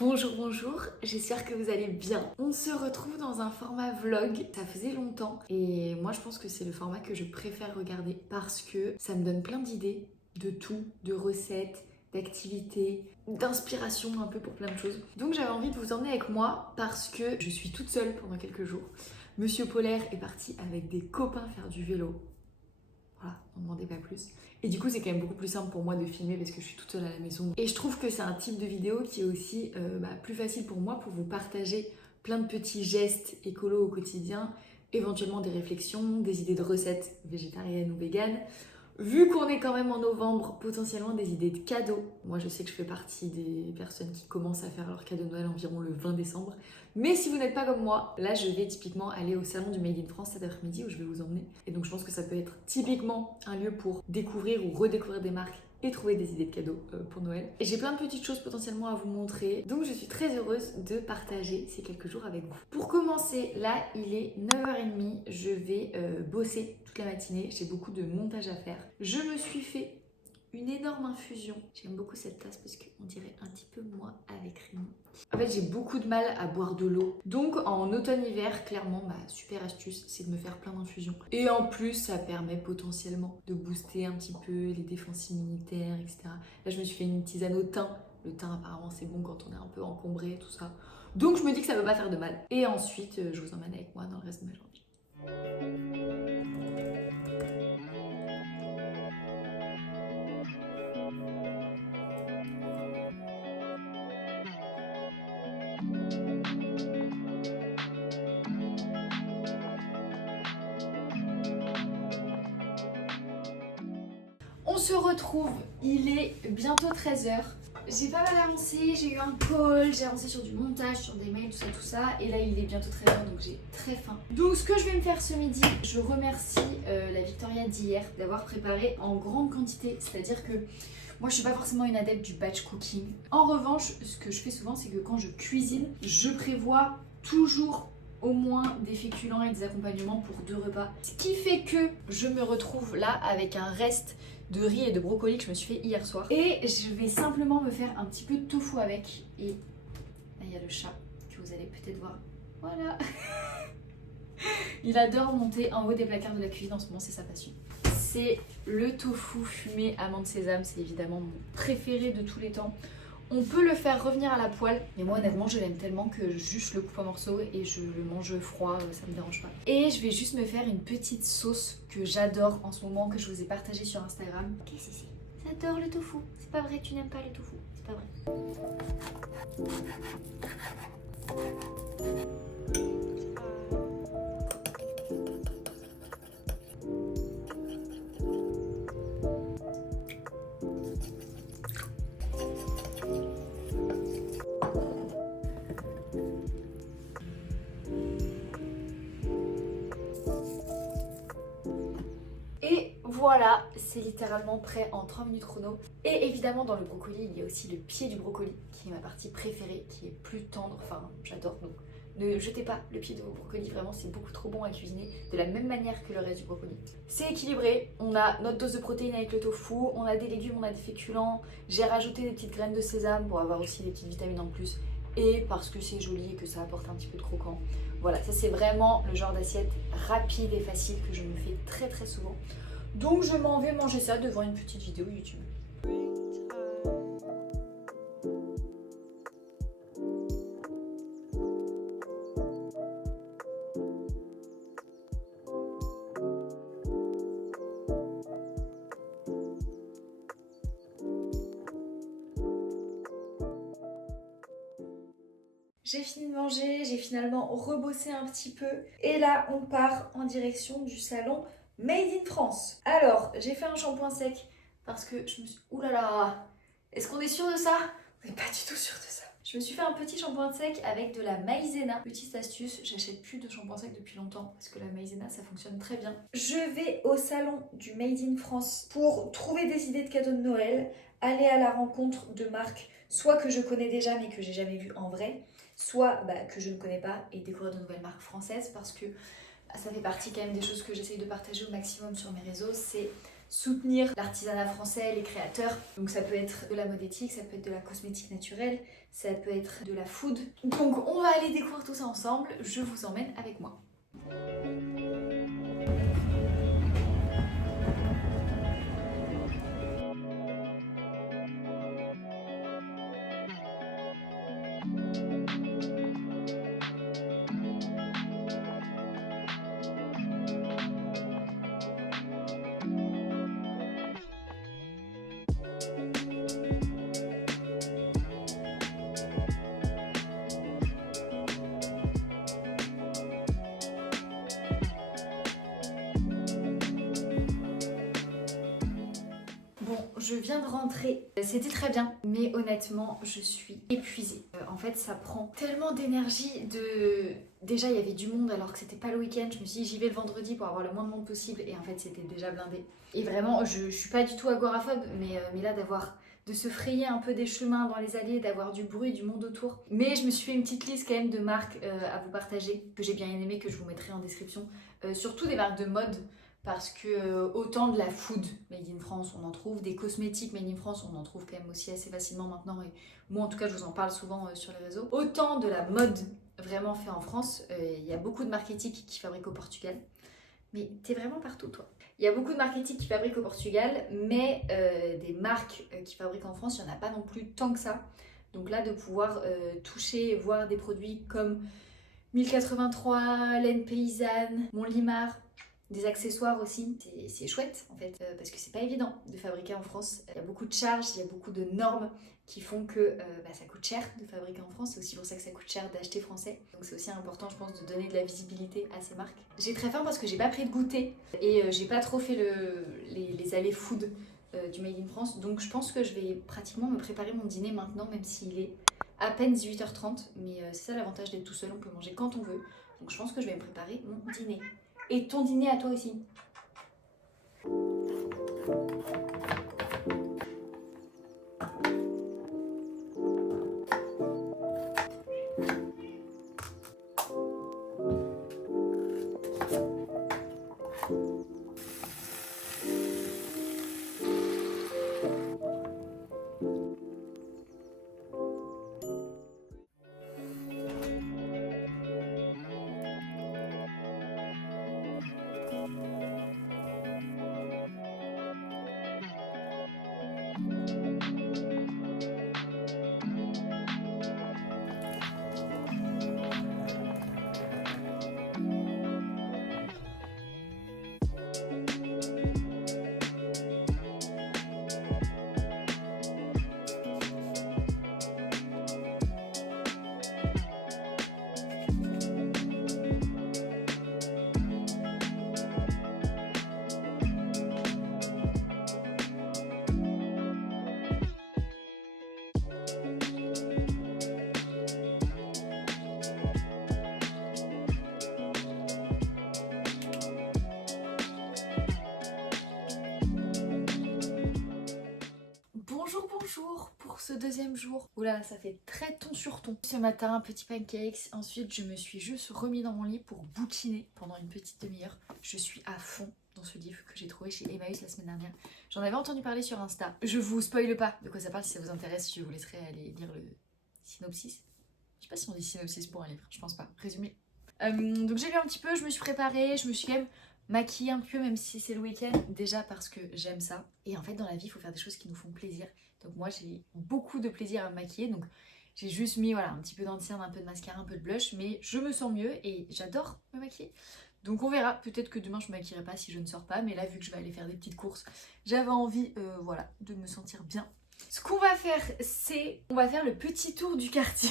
Bonjour, bonjour, j'espère que vous allez bien. On se retrouve dans un format vlog, ça faisait longtemps et moi je pense que c'est le format que je préfère regarder parce que ça me donne plein d'idées de tout, de recettes, d'activités, d'inspiration un peu pour plein de choses. Donc j'avais envie de vous emmener avec moi parce que je suis toute seule pendant quelques jours. Monsieur Polaire est parti avec des copains faire du vélo. Voilà, n'en demandez pas plus. Et du coup, c'est quand même beaucoup plus simple pour moi de filmer parce que je suis toute seule à la maison. Et je trouve que c'est un type de vidéo qui est aussi plus facile pour moi pour vous partager plein de petits gestes écolos au quotidien, éventuellement des réflexions, des idées de recettes végétariennes ou véganes. Vu qu'on est quand même en novembre, potentiellement des idées de cadeaux. Moi, je sais que je fais partie des personnes qui commencent à faire leur cadeau de Noël environ le 20 décembre. Mais si vous n'êtes pas comme moi, là, je vais typiquement aller au salon du Made in France cet après-midi où je vais vous emmener. Et donc, je pense que ça peut être typiquement un lieu pour découvrir ou redécouvrir des marques et trouver des idées de cadeaux pour Noël. Et j'ai plein de petites choses potentiellement à vous montrer. Donc, je suis très heureuse de partager ces quelques jours avec vous. Pour commencer, là, il est 9h30. Je vais bosser toute la matinée. J'ai beaucoup de montage à faire. Je me suis fait une énorme infusion. J'aime beaucoup cette tasse parce qu'on dirait un petit peu moi avec Rémi. En fait, j'ai beaucoup de mal à boire de l'eau. Donc, en automne-hiver, clairement, ma super astuce, c'est de me faire plein d'infusions. Et en plus, ça permet potentiellement de booster un petit peu les défenses immunitaires, etc. Là, je me suis fait une tisane au thym. Le thym, apparemment, c'est bon quand on est un peu encombré, tout ça. Donc, je me dis que ça ne peut pas faire de mal. Et ensuite, je vous emmène avec moi dans le reste de ma journée. On se retrouve, il est bientôt 13h. J'ai pas mal avancé, j'ai eu un call, j'ai avancé sur du montage, sur des mails, tout ça. Et là, il est bientôt 13h, donc j'ai très faim. Donc, ce que je vais me faire ce midi, je remercie la Victoria d'hier d'avoir préparé en grande quantité. C'est-à-dire que moi, je suis pas forcément une adepte du batch cooking. En revanche, ce que je fais souvent, c'est que quand je cuisine, je prévois toujours au moins des féculents et des accompagnements pour 2 repas. Ce qui fait que je me retrouve là avec un reste de riz et de brocoli que je me suis fait hier soir. Et je vais simplement me faire un petit peu de tofu avec. Et là, il y a le chat que vous allez peut-être voir. Voilà. Il adore monter en haut des placards de la cuisine en ce moment, c'est sa passion. C'est le tofu fumé amande sésame, c'est évidemment mon préféré de tous les temps. On peut le faire revenir à la poêle, mais moi honnêtement je l'aime tellement que juste je le coupe en morceaux et je le mange froid, ça me dérange pas. Et je vais juste me faire une petite sauce que j'adore en ce moment, que je vous ai partagée sur Instagram. Qu'est-ce que c'est? J'adore le tofu. C'est pas vrai, tu n'aimes pas le tofu. C'est pas vrai. Voilà, c'est littéralement prêt en 3 minutes chrono. Et évidemment dans le brocoli, il y a aussi le pied du brocoli qui est ma partie préférée, qui est plus tendre, enfin j'adore. Donc ne jetez pas le pied de vos brocolis, vraiment c'est beaucoup trop bon à cuisiner de la même manière que le reste du brocoli. C'est équilibré, on a notre dose de protéines avec le tofu, on a des légumes, on a des féculents. J'ai rajouté des petites graines de sésame pour avoir aussi des petites vitamines en plus. Et parce que c'est joli et que ça apporte un petit peu de croquant. Voilà, ça c'est vraiment le genre d'assiette rapide et facile que je me fais très très souvent. Donc je m'en vais manger ça devant une petite vidéo YouTube. J'ai fini de manger, j'ai finalement rebossé un petit peu. Et là, on part en direction du salon Made in France. Alors, j'ai fait un shampoing sec parce que je me suis... Ouh là là! Est-ce qu'on est sûr de ça? On n'est pas du tout sûr de ça. Je me suis fait un petit shampoing sec avec de la maïzena. Petite astuce, j'achète plus de shampoing sec depuis longtemps parce que la maïzena, ça fonctionne très bien. Je vais au salon du Made in France pour trouver des idées de cadeaux de Noël, aller à la rencontre de marques, soit que je connais déjà mais que j'ai jamais vues en vrai, soit que je ne connais pas et découvrir de nouvelles marques françaises parce que ça fait partie quand même des choses que j'essaye de partager au maximum sur mes réseaux, c'est soutenir l'artisanat français, les créateurs. Donc ça peut être de la mode éthique, ça peut être de la cosmétique naturelle, ça peut être de la food. Donc on va aller découvrir tout ça ensemble, je vous emmène avec moi. Je viens de rentrer, c'était très bien, mais honnêtement, je suis épuisée. En fait, ça prend tellement d'énergie de... Déjà, il y avait du monde alors que c'était pas le week-end. Je me suis dit, j'y vais le vendredi pour avoir le moins de monde possible. Et en fait, c'était déjà blindé. Et vraiment, je suis pas du tout agoraphobe, mais là, de se frayer un peu des chemins dans les allées, d'avoir du bruit, du monde autour. Mais je me suis fait une petite liste quand même de marques à vous partager, que j'ai bien aimé, que je vous mettrai en description. Surtout des marques de mode. Parce que autant de la food made in France, on en trouve, des cosmétiques made in France, on en trouve quand même aussi assez facilement maintenant, et moi en tout cas je vous en parle souvent sur les réseaux. Autant de la mode vraiment fait en France, il y a beaucoup de marques éthiques qui fabriquent au Portugal, mais t'es vraiment partout toi. Il y a beaucoup de marques éthiques qui fabriquent au Portugal, mais des marques qui fabriquent en France, il n'y en a pas non plus tant que ça. Donc là de pouvoir toucher et voir des produits comme 1083, laine paysanne, Montlimar, des accessoires aussi, c'est chouette en fait, parce que c'est pas évident de fabriquer en France. Il y a beaucoup de charges, il y a beaucoup de normes qui font que ça coûte cher de fabriquer en France. C'est aussi pour ça que ça coûte cher d'acheter français. Donc c'est aussi important, je pense, de donner de la visibilité à ces marques. J'ai très faim parce que j'ai pas pris de goûter et j'ai pas trop fait les allées food du Made in France. Donc je pense que je vais pratiquement me préparer mon dîner maintenant, même s'il est à peine 18h30. Mais c'est ça l'avantage d'être tout seul, on peut manger quand on veut. Donc je pense que je vais me préparer mon dîner. Et ton dîner à toi aussi. Bonjour pour ce deuxième jour. Oula, ça fait très ton sur ton. Ce matin, petit pancakes. Ensuite, je me suis juste remis dans mon lit pour bouquiner pendant une petite demi-heure. Je suis à fond dans ce livre que j'ai trouvé chez Emmaüs la semaine dernière. J'en avais entendu parler sur Insta. Je vous spoile pas de quoi ça parle. Si ça vous intéresse, je vous laisserai aller lire le synopsis. Je sais pas si on dit synopsis pour un livre. Je pense pas. Résumé. Donc j'ai lu un petit peu, je me suis préparée, je me suis quand même maquillée un peu, même si c'est le week-end. Déjà parce que j'aime ça. Et en fait, dans la vie, il faut faire des choses qui nous font plaisir. Donc moi j'ai beaucoup de plaisir à me maquiller, donc j'ai juste mis voilà, un petit peu d'anti-cerne, un peu de mascara, un peu de blush, mais je me sens mieux et j'adore me maquiller. Donc on verra, peut-être que demain je me maquillerai pas si je ne sors pas, mais là vu que je vais aller faire des petites courses, j'avais envie voilà, de me sentir bien. Ce qu'on va faire, c'est on va faire le petit tour du quartier,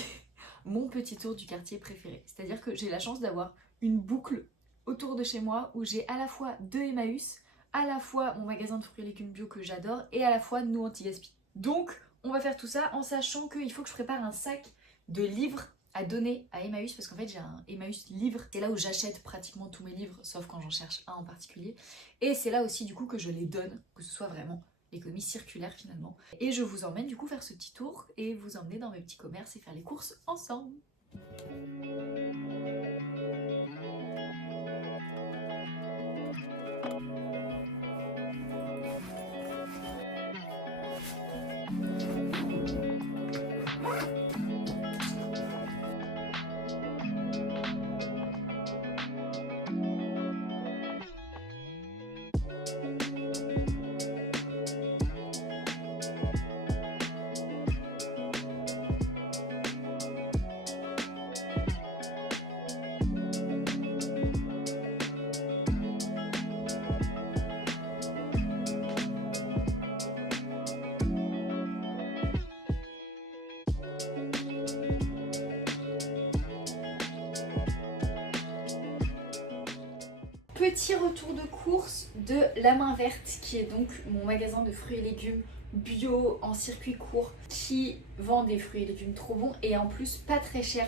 mon petit tour du quartier préféré. C'est-à-dire que j'ai la chance d'avoir une boucle autour de chez moi où j'ai à la fois deux Emmaüs, à la fois mon magasin de fruits et légumes bio que j'adore et à la fois nous anti-gaspi. Donc, on va faire tout ça en sachant qu'il faut que je prépare un sac de livres à donner à Emmaüs parce qu'en fait j'ai un Emmaüs livre. C'est là où j'achète pratiquement tous mes livres, sauf quand j'en cherche un en particulier. Et c'est là aussi du coup que je les donne, que ce soit vraiment l'économie circulaire finalement. Et je vous emmène du coup faire ce petit tour et vous emmener dans mes petits commerces et faire les courses ensemble. Petit retour de course de La Main Verte, qui est donc mon magasin de fruits et légumes bio en circuit court, qui vend des fruits et légumes trop bons et en plus pas très cher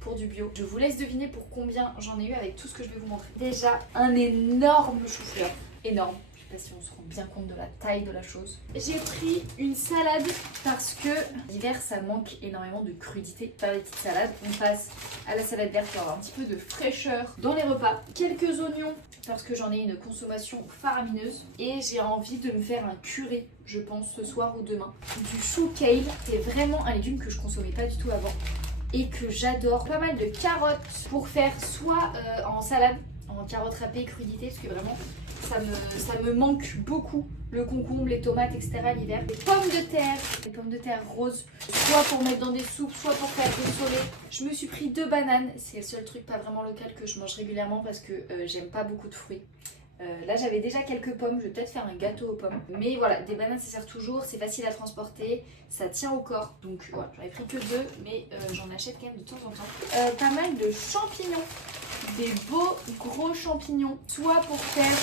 pour du bio. Je vous laisse deviner pour combien j'en ai eu avec tout ce que je vais vous montrer. Déjà, un énorme chou-fleur, énorme. Je sais pas si on se rend bien compte de la taille de la chose. J'ai pris une salade parce que l'hiver ça manque énormément de crudité. Faire des petites salades, on passe à la salade verte pour avoir un petit peu de fraîcheur dans les repas. Quelques oignons parce que j'en ai une consommation faramineuse. Et j'ai envie de me faire un curry, je pense, ce soir ou demain. Du chou kale, c'est vraiment un légume que je consommais pas du tout avant et que j'adore. Pas mal de carottes pour faire soit en salade, en carottes râpées, crudité, parce que vraiment ça me manque beaucoup. Le concombre, les tomates, etc. l'hiver. Les pommes de terre roses, soit pour mettre dans des soupes, soit pour faire rissoler. Je me suis pris 2 bananes, c'est le seul truc pas vraiment local que je mange régulièrement parce que j'aime pas beaucoup de fruits. Là j'avais déjà quelques pommes, je vais peut-être faire un gâteau aux pommes. Mais voilà, des bananes ça sert toujours, c'est facile à transporter, ça tient au corps. Donc voilà, j'en ai pris que 2, mais j'en achète quand même de temps en temps. Pas mal de champignons, des beaux gros champignons, soit pour faire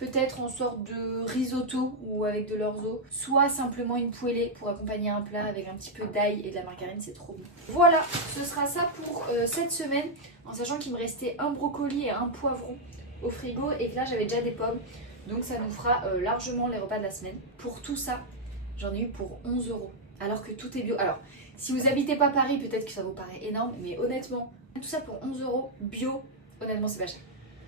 peut-être en sorte de risotto ou avec de l'orzo, soit simplement une poêlée pour accompagner un plat avec un petit peu d'ail et de la margarine, c'est trop bon. Voilà, ce sera ça pour cette semaine, en sachant qu'il me restait un brocoli et un poivron au frigo et que là j'avais déjà des pommes, donc ça nous fera largement les repas de la semaine. Pour tout ça, j'en ai eu pour 11 € alors que tout est bio. Alors, si vous habitez pas Paris, peut-être que ça vous paraît énorme, mais honnêtement, tout ça pour 11 € bio, honnêtement c'est pas cher.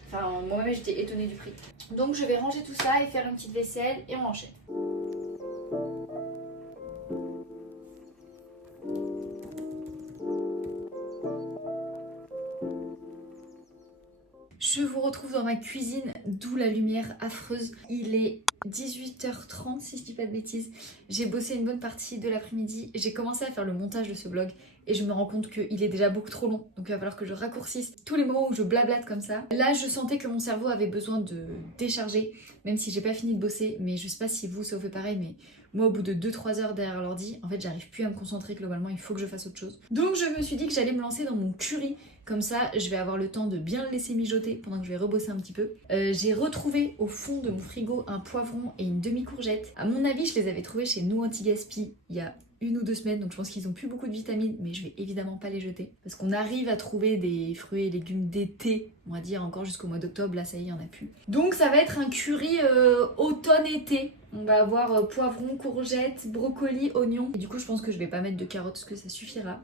Enfin, moi-même j'étais étonnée du prix. Donc je vais ranger tout ça et faire une petite vaisselle et on enchaîne. Je vous retrouve dans ma cuisine, d'où la lumière affreuse. Il est 18h30 si je dis pas de bêtises. J'ai bossé une bonne partie de l'après-midi. J'ai commencé à faire le montage de ce vlog et je me rends compte qu'il est déjà beaucoup trop long. Donc il va falloir que je raccourcisse tous les moments où je blablate comme ça. Là je sentais que mon cerveau avait besoin de décharger, même si j'ai pas fini de bosser. Mais je sais pas si vous ça vous fait pareil, mais moi au bout de 2-3 heures derrière l'ordi, en fait j'arrive plus à me concentrer globalement, il faut que je fasse autre chose. Donc je me suis dit que j'allais me lancer dans mon curry. Comme ça, je vais avoir le temps de bien le laisser mijoter pendant que je vais rebosser un petit peu. J'ai retrouvé au fond de mon frigo un poivron et une demi-courgette. À mon avis, je les avais trouvés chez Nous Anti-Gaspi il y a 1 ou 2 semaines, donc je pense qu'ils ont plus beaucoup de vitamines, mais je vais évidemment pas les jeter. Parce qu'on arrive à trouver des fruits et légumes d'été, on va dire encore jusqu'au mois d'octobre, là ça y est, il y en a plus. Donc ça va être un curry automne-été. On va avoir poivron, courgette, brocoli, oignon. Et du coup, je pense que je vais pas mettre de carottes parce que ça suffira.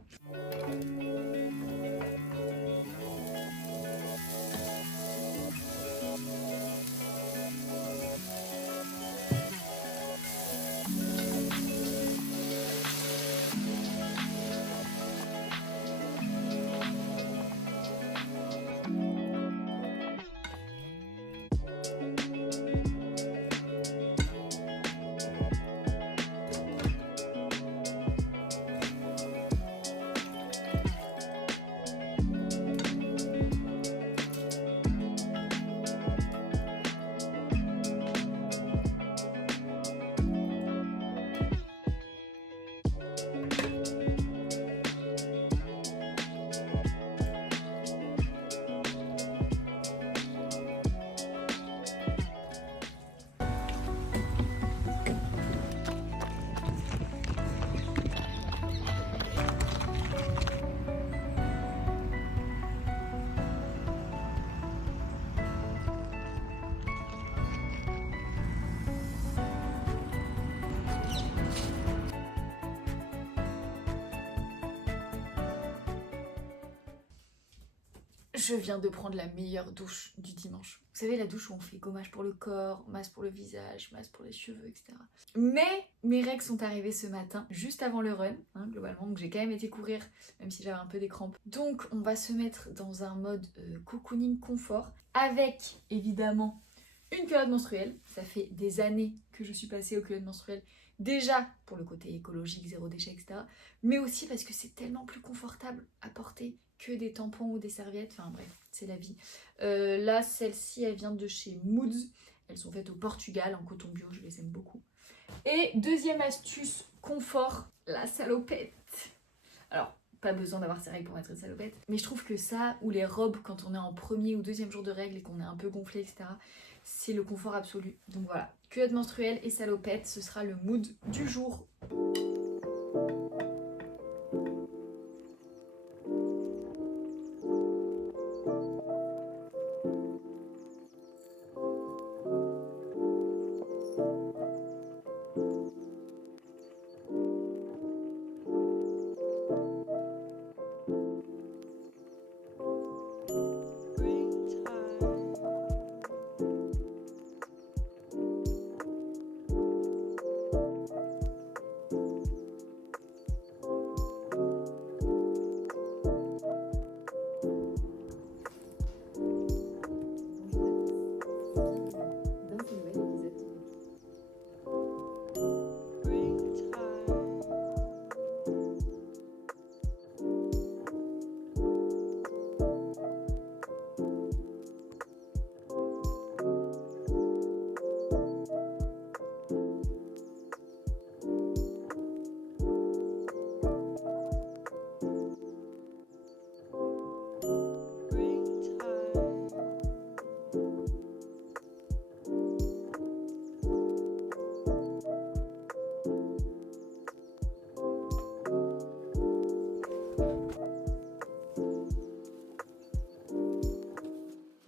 Je viens de prendre la meilleure douche du dimanche. Vous savez, la douche où on fait gommage pour le corps, masse pour le visage, masse pour les cheveux, etc. Mais mes règles sont arrivées ce matin, juste avant le run, hein, globalement. Donc j'ai quand même été courir, même si j'avais un peu des crampes. Donc on va se mettre dans un mode cocooning confort, avec évidemment une culotte menstruelle. Ça fait des années que je suis passée aux culottes menstruelles. Déjà pour le côté écologique, zéro déchet, etc. Mais aussi parce que c'est tellement plus confortable à porter que des tampons ou des serviettes, enfin bref, c'est la vie. Là, celle-ci, elle vient de chez Moods. Elles sont faites au Portugal, en coton bio, je les aime beaucoup. Et deuxième astuce, confort, la salopette. Alors, pas besoin d'avoir ses règles pour être une salopette. Mais je trouve que ça, ou les robes quand on est en premier ou deuxième jour de règles et qu'on est un peu gonflé, etc., c'est le confort absolu. Donc voilà, culotte menstruelle et salopette, ce sera le mood du jour.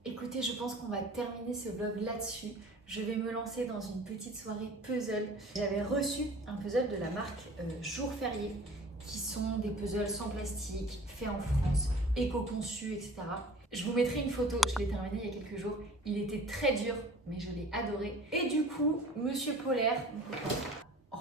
Écoutez, je pense qu'on va terminer ce vlog là-dessus. Je vais me lancer dans une petite soirée puzzle. J'avais reçu un puzzle de la marque Jour Férié, qui sont des puzzles sans plastique, faits en France, éco-conçus, etc. Je vous mettrai une photo, je l'ai terminé il y a quelques jours. Il était très dur, mais je l'ai adoré. Et du coup, Monsieur Polaire... Oh,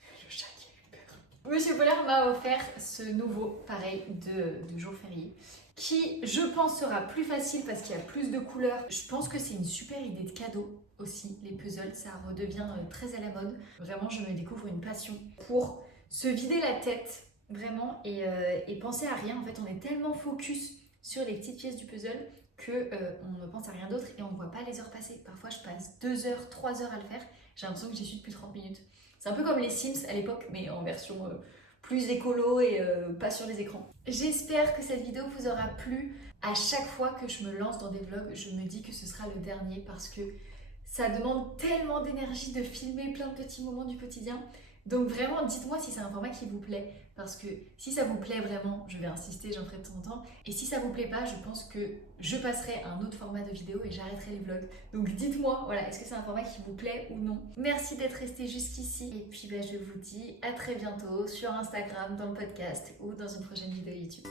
le chat qui a eu peur. Monsieur Polaire m'a offert ce nouveau, pareil, de Jour Férié, qui, je pense, sera plus facile parce qu'il y a plus de couleurs. Je pense que c'est une super idée de cadeau aussi, les puzzles. Ça redevient très à la mode. Vraiment, je me découvre une passion pour se vider la tête, vraiment, et penser à rien. En fait, on est tellement focus sur les petites pièces du puzzle qu'on ne pense à rien d'autre et on ne voit pas les heures passer. Parfois, je passe 2 heures, 3 heures à le faire. J'ai l'impression que j'y suis depuis 30 minutes. C'est un peu comme les Sims à l'époque, mais en version plus écolo et pas sur les écrans. J'espère que cette vidéo vous aura plu. À chaque fois que je me lance dans des vlogs, je me dis que ce sera le dernier parce que ça demande tellement d'énergie de filmer plein de petits moments du quotidien. Donc vraiment, dites-moi si c'est un format qui vous plaît, parce que si ça vous plaît vraiment, je vais insister, j'en ferai de temps en temps. Et si ça vous plaît pas, je pense que je passerai à un autre format de vidéo et j'arrêterai les vlogs. Donc dites-moi, voilà, est-ce que c'est un format qui vous plaît ou non? Merci d'être resté jusqu'ici. Et puis je vous dis à très bientôt sur Instagram, dans le podcast ou dans une prochaine vidéo YouTube.